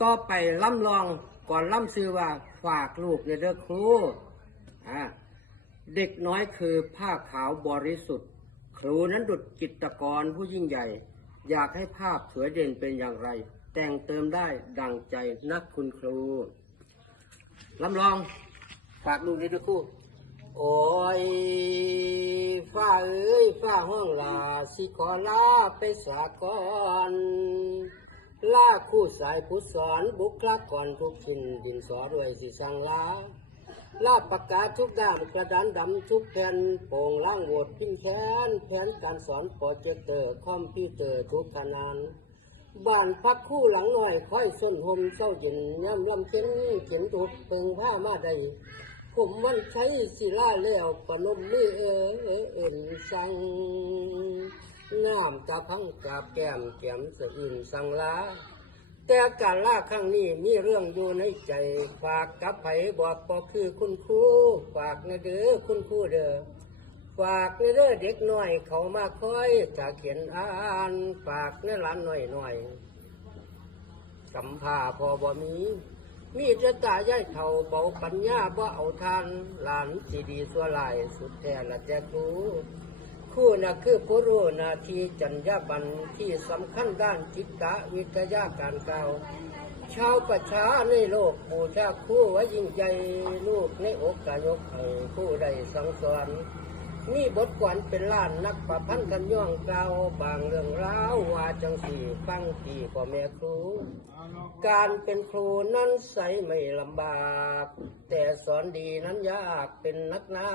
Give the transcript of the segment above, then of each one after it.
ต่อไปล่ำลองก่อนล่ำซื้อว่าฝากลูกเนี่ยเด้อครูอ่าเด็กน้อยคือผ้าขาวบริสุทธิ์ ครูนั้นดุจจิตกรผู้ยิ่งใหญ่ อยากให้ภาพสวยเด่นเป็นอย่างไร แต่งเติมได้ดังใจนักคุณครูลำลองฝากลูกเนี่ยเด้อครูโอ้ยฟ้าเอ้ยฟ้าห้องลาสิขอลาไปสากอน คู่สายผู้สอนบุคลากรทุกขินดินสอด้วยสิสังลาลาบประกาศทุกด้ามกระดานดำทุกแผ่นโป่งล่างโหวดพิมพ์แขนแผนการสอนโปรเจคเตอร์คอมพิวเตอร์ทุกขนานบ้านพักคู่หลังหน่อยค่อยส้นหมเศร้าเย็นย่ำลำเข็นเข็นถูกเปิงผ้ามาได้ผมมันใช้ศิลาแล้วปนมมือเออเออเอ็นสังงามตาพังกาบแก้มแก้มสะอินสังลา แต่การล่าครั้งนี้มีเรื่องอยู่ในใจ ฝากกับไผบอกบอคือคุณครู ฝากนะเด้อคุณครูเด้อฝากนะเด้อเด็กน้อยเขามาคอยจะเขียนอ่านฝากนะหลานน้อยหน้อยกำพาพอบ่มีมีจะตายายเท่าเบาปัญญาบ่เอาทานหลานสีดีสัวลายสุดแท้ละแจครู คู่นะคือผู้รู้นาทีจัญญาบันที่สำคัญด้านจิตะวิทยาการกล่าว ชาวประชาในโลกบูชาคู่ไว้ยิ่งใหญ่ลูกในอกกายกให้ผู้ใดสังสอนมีบทกวนเป็นล้านนักประพันธ์กันย่องกล่าวบางเรื่องราวว่าจังสี่ฟังที่พ่อแม่ครู การเป็นครูนั้นใสไม่ลำบาก แต่สอนดีนั้นยากเป็นนักหนา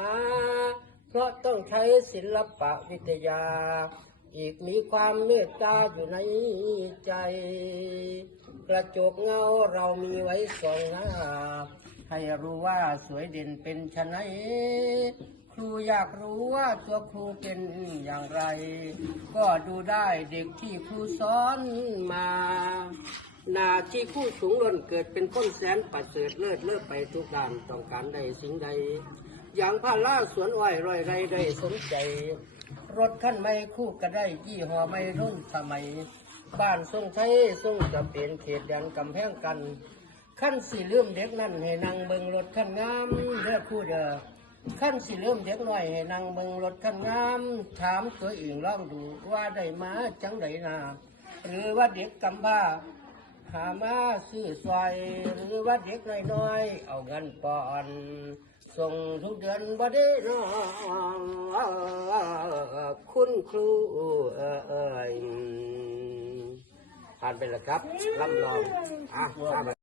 ราะต้องใช้ศิลปะวิทยา อีกมีความเมตตาอยู่ในใจ กระจกเงาเรามีไว้สองหน้า ให้รู้ว่าสวยเด่นเป็นชะครูอยากรู้ว่าตัวครูเป็นอย่างไร ก็ดูได้เด็กที่ครูสอนมาหนาที่คู่สูงล้นเกิดเป็นคนแสนประเสริฐเลิศเลิศไปทุกด้านต้องการใดสิ่งใด ย่างพาล่าสวนอ้อยรอยไรได้สนใจ รถขั้นไม่คู่ก็ได้ยี่ห้อไม่รุ่นสมัย บ้านทรงไทยทรงจะเป็นเขตแดนกำแพงกันขั้นสี่เลื่อมเด็กนั่นให้นั่งเบิงรถขั้นงามเด้อคู่เด้อขั้นสี่เลื่อมเด็กหน่อยให้นั่งเบิงรถขั้นงามถามตัวเองลองดูว่าได้มาจังไดนาหรือว่าเด็กกำบ้าหามาซื้อซอยหรือว่าเด็กน้อยๆเอาเงินปอน ส่งทุกเดือนบ่ได้นอคุณครูเอ่ยผ่านไปแล้วครับลำลองอะ